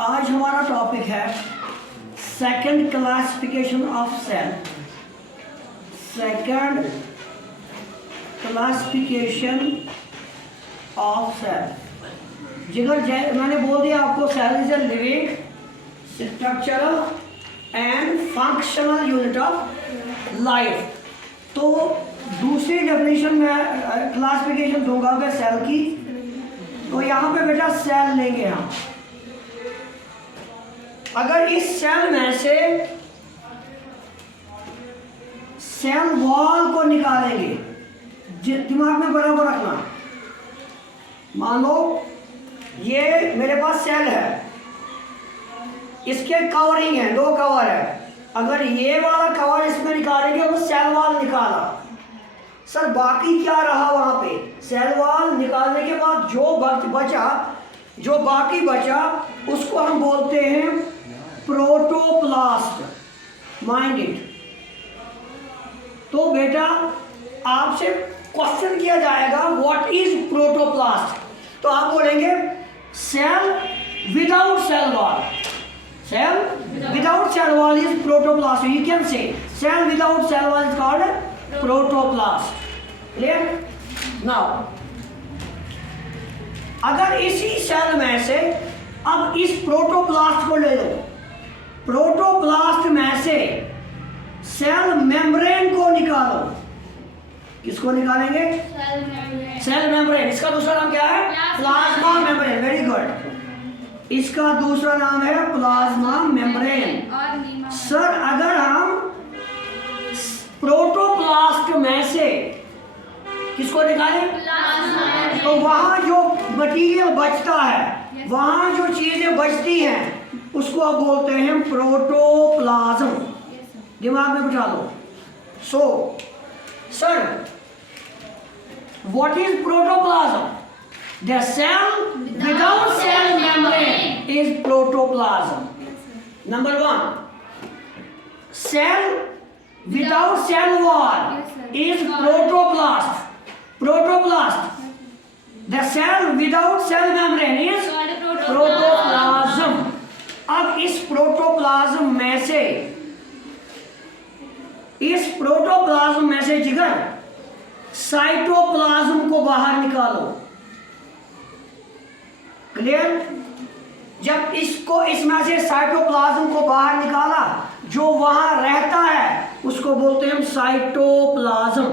आज हमारा टॉपिक है second classification of cell. Second classification of cell. जिगर मैंने बोल दिया आपको, cell is a living structural and functional unit of life. तो दूसरी डेफिनेशन में क्लासिफिकेशन दूंगा मैं सेल की। तो यहाँ पे बेटा सेल लेंगे हम। अगर इस सेल में से सेल वॉल को निकालेंगे, दिमाग में बराबर रखना। मान लो ये मेरे पास सेल है, इसके कवरिंग है, दो कवर है। अगर ये वाला कवर इसमें निकालेंगे तो सेल वॉल निकाला। सर बाकी क्या रहा वहां पे? सेल वॉल निकालने के बाद जो बाकी बचा उसको हम बोलते हैं प्रोटोप्लास्ट। Mind it. तो बेटा आपसे क्वेश्चन किया जाएगा व्हाट इज प्रोटोप्लास्ट, तो आप बोलेंगे cell without cell wall. Cell without cell wall is protoplast. You can say cell without cell wall is called protoplast. Clear? Now अगर इसी सेल में से अब इस प्रोटोप्लास्ट को ले लो, प्रोटोप्लास्ट में से सेल मेम्ब्रेन को निकालो। किसको निकालेंगे? Cell membrane. इसका दूसरा नाम क्या है? Plasma membrane. Very good. इसका दूसरा नाम है प्लाज्मा मेम्ब्रेन। सर अगर हम प्रोटोप्लास्ट में से किसको निकालें? तो वहां जो मटीरियल बचता है, वहां जो चीजें बचती हैं, उसको आप बोलते हैं प्रोटोप्लाज्म। दिमाग में बिठा लो। So sir what is protoplasm? The cell without cell membrane is protoplasm. Number one, cell without cell wall is protoplasm. The cell without cell membrane is protoplasm. अब इस प्रोटोप्लाज्म में से जिगर साइटोप्लाज्म को बाहर निकालो। क्लियर? जब इसमें से साइटोप्लाज्म को बाहर निकाला, जो वहां रहता है उसको बोलते हैं हम साइटोप्लाज्म।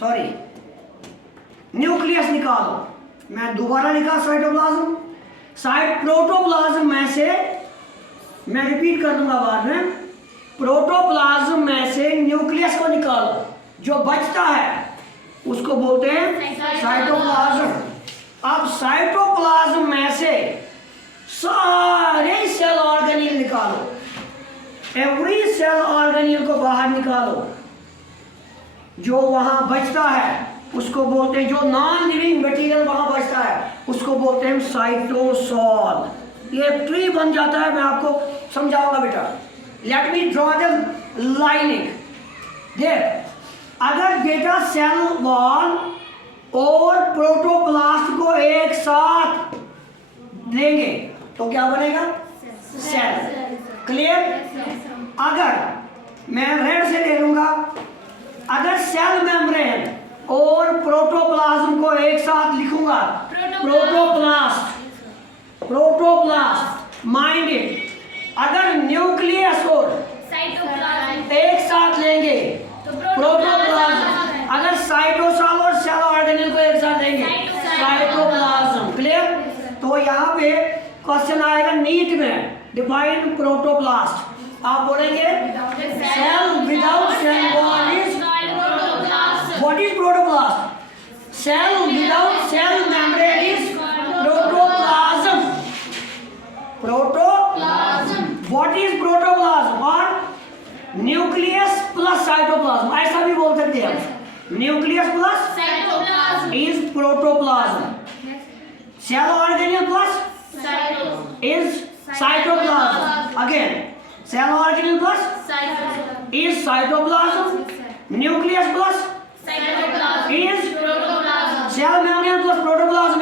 सॉरी, न्यूक्लियस निकालो। मैं दोबारा लिखा साइटोप्लाज्म। प्रोटोप्लाज्म में से, मैं रिपीट कर दूंगा बाद में, प्रोटोप्लाज्म में से न्यूक्लियस को निकालो, जो बचता है उसको बोलते हैं साइटोप्लाज्म। अब साइटोप्लाज्म में से सारे सेल ऑर्गेनील निकालो। एवरी सेल ऑर्गेनील को बाहर निकालो। जो वहां बचता है उसको बोलते हैं, जो नॉन लिविंग मटेरियल वहां बचता है उसको बोलते हैं साइटोसॉल। ये ट्री बन जाता है। मैं आपको समझाऊंगा बेटा। Let me draw the lining there. अगर बेटा सेल वॉल और प्रोटोप्लास्ट को एक साथ लेंगे तो क्या बनेगा? सेल। क्लियर? अगर मैं रेड से ले लूंगा, अगर सेल मेम्ब्रेन और प्रोटोप्लाज्म को एक साथ लिखूंगा, प्रोटोप्लास्ट। Mind it. अगर न्यूक्लियस और एक साथ लेंगे तो प्रोटोप्लाज्म। अगर साइटोसॉल और सेल ऑर्गेनील को एक साथ लेंगे, साइटोप्लाज्म। क्लियर? तो यहाँ पे क्वेश्चन आएगा नीट में, डिफाइन प्रोटोप्लास्ट। आप बोलेंगे cell without cell wall is what is protoplast? Cell without cell membrane is protoplasm. What is protoplasm? और न्यूक्लियस प्लस साइटोप्लाज्म, ऐसा भी बोल सकते हैं। Nucleus plus cytoplasm is protoplasm. Cell organelle plus is cytoplasm. Again, cell organelle plus is cytoplasm. Nucleus plus is protoplasm. Cell membrane plus protoplasm